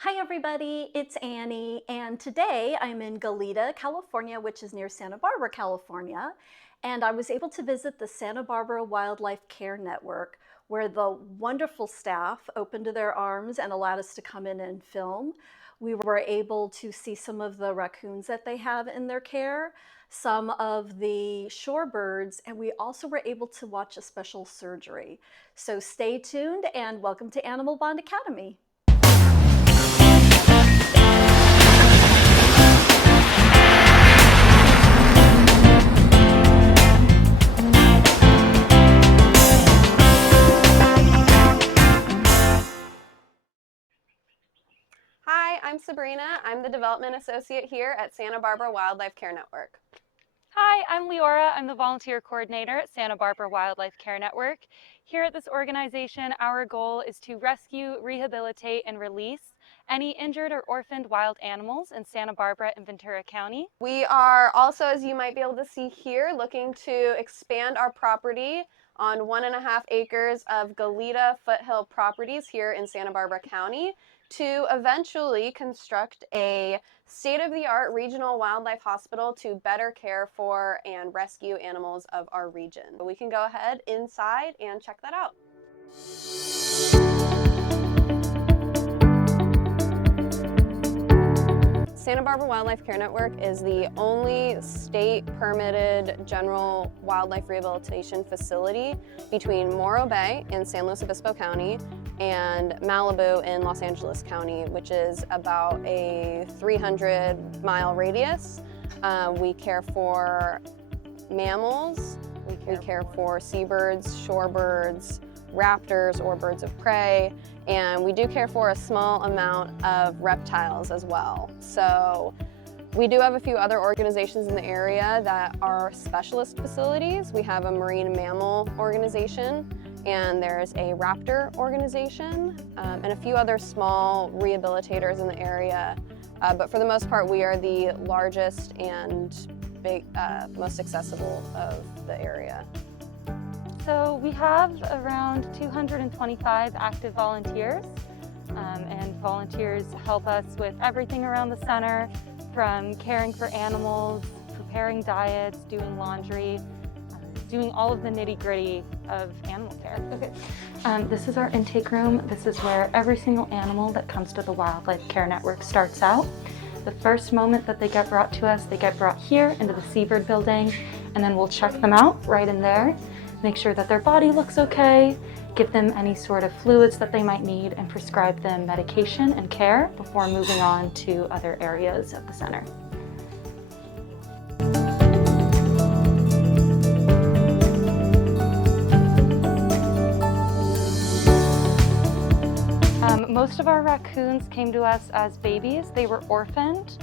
Hi everybody, it's Annie, and today I'm in Goleta, California, which is near Santa Barbara, California, and I was able to visit the Santa Barbara Wildlife Care Network, where the wonderful staff opened their arms and allowed us to come in and film. We were able to see some of the raccoons that they have in their care, some of the shorebirds, and we also were able to watch a special surgery. So stay tuned and welcome to Animal Bond Academy. Hi, I'm Sabrina. I'm the Development Associate here at Santa Barbara Wildlife Care Network. Hi, I'm Leora. I'm the Volunteer Coordinator at Santa Barbara Wildlife Care Network. Here at this organization, our goal is to rescue, rehabilitate, and release any injured or orphaned wild animals in Santa Barbara and Ventura County. We are also, as you might be able to see here, looking to expand our property on 1.5 acres of Goleta foothill properties here in Santa Barbara County to eventually construct a state-of-the-art regional wildlife hospital to better care for and rescue animals of our region. We can go ahead inside and check that out. Santa Barbara Wildlife Care Network is the only state-permitted general wildlife rehabilitation facility between Morro Bay in San Luis Obispo County and Malibu in Los Angeles County, which is about a 300-mile radius. We care for mammals, we care for seabirds, shorebirds, raptors or birds of prey, and we do care for a small amount of reptiles as well. So we do have a few other organizations in the area that are specialist facilities. We have a marine mammal organization, and there's a raptor organization, and a few other small rehabilitators in the area. But for the most part, we are the largest and most accessible of the area. So we have around 225 active volunteers, and volunteers help us with everything around the center, from caring for animals, preparing diets, doing laundry, doing all of the nitty-gritty of animal care. Okay. This is our intake room. This is where every single animal that comes to the Wildlife Care Network starts out. The first moment that they get brought to us, they get brought here into the Seabird building, and then we'll check them out right in there, make sure that their body looks okay, give them any sort of fluids that they might need, and prescribe them medication and care before moving on to other areas of the center. Most of our raccoons came to us as babies. They were orphaned,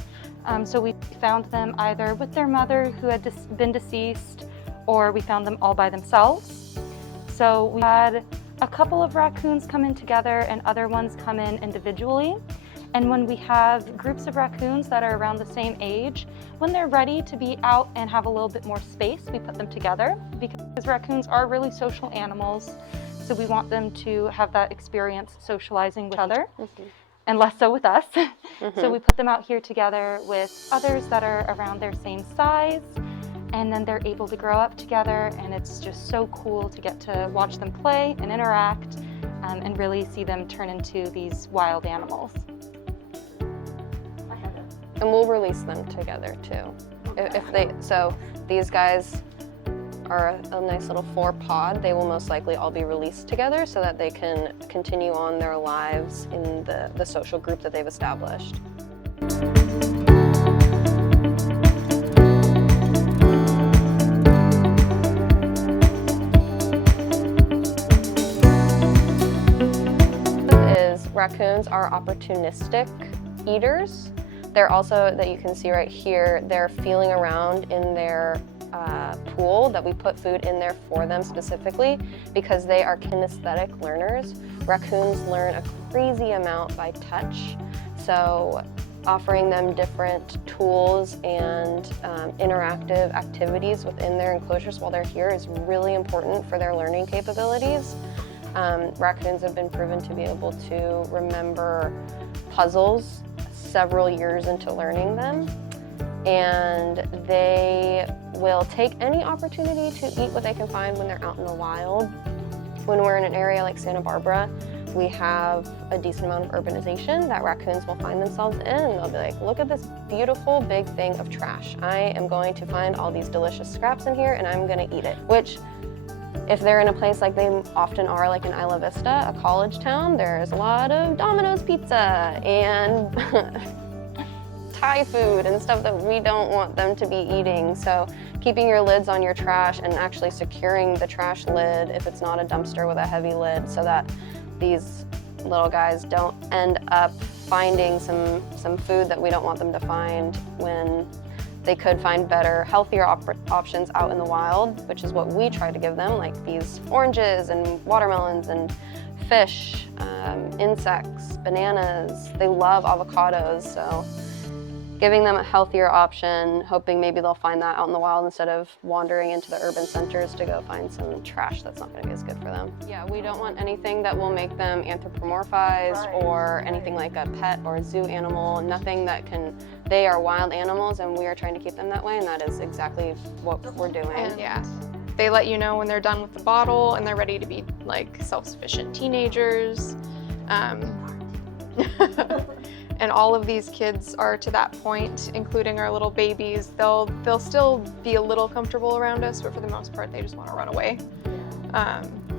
so we found them either with their mother who had been deceased, or we found them all by themselves. So we had a couple of raccoons come in together and other ones come in individually. And when we have groups of raccoons that are around the same age, when they're ready to be out and have a little bit more space, we put them together, because raccoons are really social animals. So we want them to have that experience socializing with each other, and less so with us. So we put them out here together with others that are around their same size, and then they're able to grow up together, and it's just so cool to get to watch them play and interact, and really see them turn into these wild animals. And we'll release them together too. Okay. So these guys are a nice little 4-pod. They will most likely all be released together so that they can continue on their lives in the social group that they've established. Raccoons are opportunistic eaters. They're also, that you can see right here, they're feeling around in their pool that we put food in there for them specifically because they are kinesthetic learners. Raccoons learn a crazy amount by touch, so offering them different tools and interactive activities within their enclosures while they're here is really important for their learning capabilities. Raccoons have been proven to be able to remember puzzles several years into learning them, and they will take any opportunity to eat what they can find when they're out in the wild. When we're in an area like Santa Barbara, we have a decent amount of urbanization that raccoons will find themselves in, and they'll be like, look at this beautiful big thing of trash. I am going to find all these delicious scraps in here and I'm gonna eat it. Which, if they're in a place like they often are, like in Isla Vista, a college town, there's a lot of Domino's pizza and Thai food and stuff that we don't want them to be eating. So keeping your lids on your trash and actually securing the trash lid if it's not a dumpster with a heavy lid, so that these little guys don't end up finding some food that we don't want them to find, when they could find better, healthier options out in the wild, which is what we try to give them, like these oranges and watermelons and fish, insects, bananas. They love avocados, so giving them a healthier option, hoping maybe they'll find that out in the wild instead of wandering into the urban centers to go find some trash that's not going to be as good for them. Yeah, we don't want anything that will make them anthropomorphized or anything like a pet or a zoo animal, nothing that can, they are wild animals and we are trying to keep them that way, and that is exactly what we're doing. And yeah, they let you know when they're done with the bottle and they're ready to be like self-sufficient teenagers. And all of these kids are to that point, including our little babies. They'll still be a little comfortable around us, but for the most part, they just want to run away,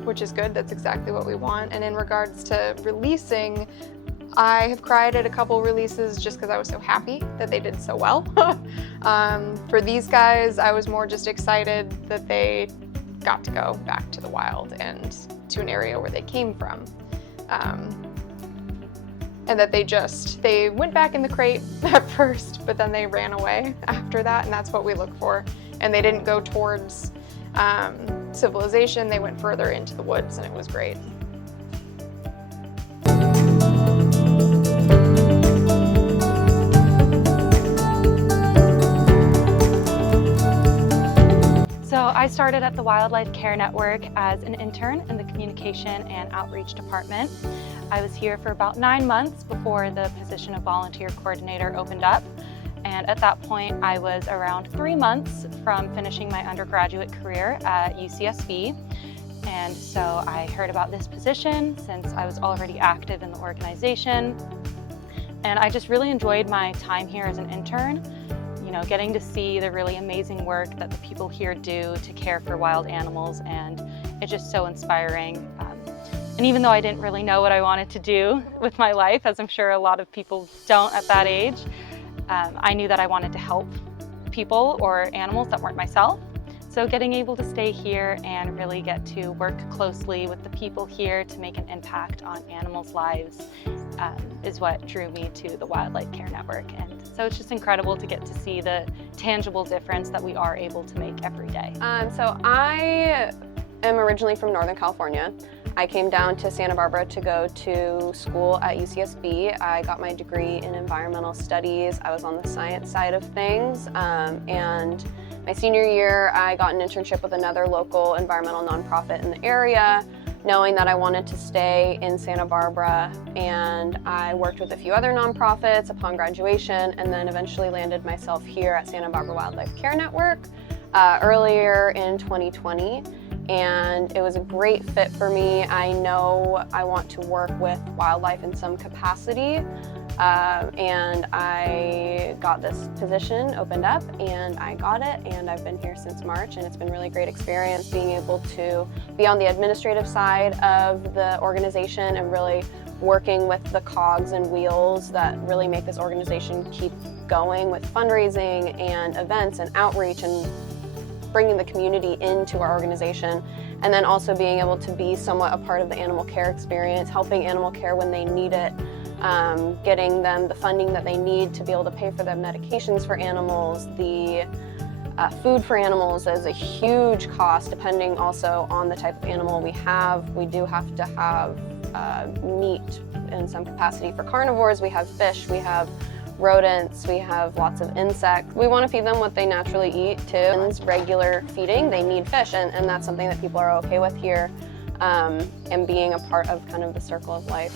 which is good. That's exactly what we want. And in regards to releasing, I have cried at a couple releases just because I was so happy that they did so well. For these guys, I was more just excited that they got to go back to the wild and to an area where they came from. And that they went back in the crate at first, but then they ran away after that, and that's what we look for. And they didn't go towards civilization, they went further into the woods, and it was great. So I started at the Wildlife Care Network as an intern in the Communication and Outreach Department. I was here for about 9 months before the position of volunteer coordinator opened up. And at that point, I was around 3 months from finishing my undergraduate career at UCSB. And so I heard about this position since I was already active in the organization. And I just really enjoyed my time here as an intern, you know, getting to see the really amazing work that the people here do to care for wild animals, and it's just so inspiring. And even though I didn't really know what I wanted to do with my life, as I'm sure a lot of people don't at that age, I knew that I wanted to help people or animals that weren't myself. So getting able to stay here and really get to work closely with the people here to make an impact on animals' lives is what drew me to the Wildlife Care Network. And so it's just incredible to get to see the tangible difference that we are able to make every day. So I am originally from Northern California. I came down to Santa Barbara to go to school at UCSB. I got my degree in environmental studies. I was on the science side of things, and my senior year I got an internship with another local environmental nonprofit in the area, knowing that I wanted to stay in Santa Barbara, and I worked with a few other nonprofits upon graduation, and then eventually landed myself here at Santa Barbara Wildlife Care Network earlier in 2020. And it was a great fit for me. I know I want to work with wildlife in some capacity, and I got this position opened up and I got it, and I've been here since March, and it's been a really great experience being able to be on the administrative side of the organization and really working with the cogs and wheels that really make this organization keep going with fundraising and events and outreach and bringing the community into our organization, and then also being able to be somewhat a part of the animal care experience, helping animal care when they need it, getting them the funding that they need to be able to pay for the medications for animals. The food for animals is a huge cost depending also on the type of animal we have. We do have to have meat in some capacity for carnivores. We have fish, we have rodents, we have lots of insects. We want to feed them what they naturally eat too. In regular feeding, they need fish, and that's something that people are okay with here. and being a part of kind of the circle of life.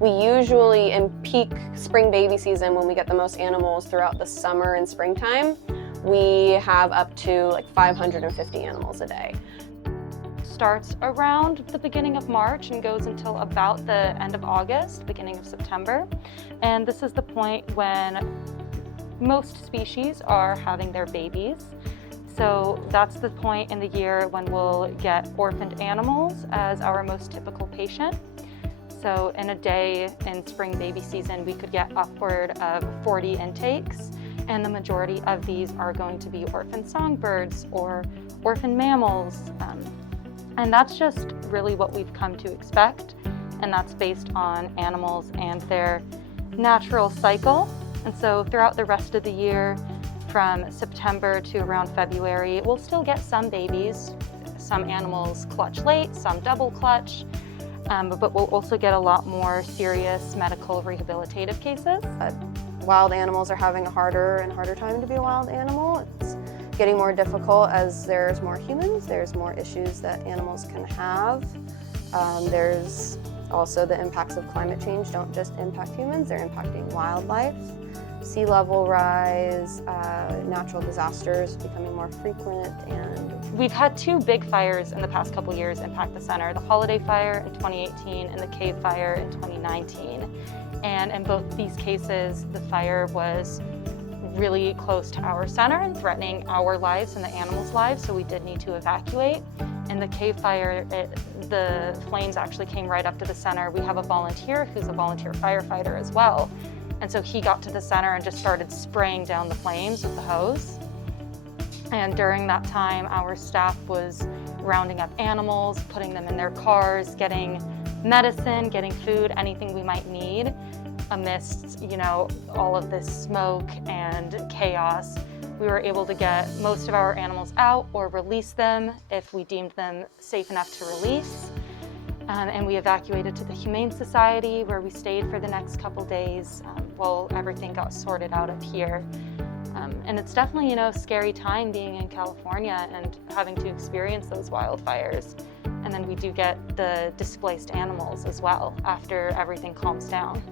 We usually, in peak spring baby season, when we get the most animals throughout the summer and springtime, we have up to like 550 animals a day. Starts around the beginning of March and goes until about the end of August, beginning of September. And this is the point when most species are having their babies. So that's the point in the year when we'll get orphaned animals as our most typical patient. So in a day in spring baby season, we could get upward of 40 intakes, and the majority of these are going to be orphaned songbirds or orphaned mammals. And that's just really what we've come to expect, and that's based on animals and their natural cycle. And so throughout the rest of the year, from September to around February, we'll still get some babies. Some animals clutch late, some double clutch. But we'll also get a lot more serious medical rehabilitative cases. Wild animals are having a harder and harder time to be a wild animal. It's getting more difficult as there's more humans, there's more issues that animals can have. There's also the impacts of climate change don't just impact humans, they're impacting wildlife. Sea level rise, natural disasters becoming more frequent, and we've had two big fires in the past couple years impact the center, the Holiday Fire in 2018 and the Cave Fire in 2019. And in both these cases, the fire was really close to our center and threatening our lives and the animals' lives, so we did need to evacuate. In the Cave Fire, the flames actually came right up to the center. We have a volunteer who's a volunteer firefighter as well. And so he got to the center and just started spraying down the flames with the hose. And during that time, our staff was rounding up animals, putting them in their cars, getting medicine, getting food, anything we might need amidst, all of this smoke and chaos. We were able to get most of our animals out or release them if we deemed them safe enough to release. And we evacuated to the Humane Society, where we stayed for the next couple days while everything got sorted out up here. And it's definitely, a scary time being in California and having to experience those wildfires. And then we do get the displaced animals as well after everything calms down.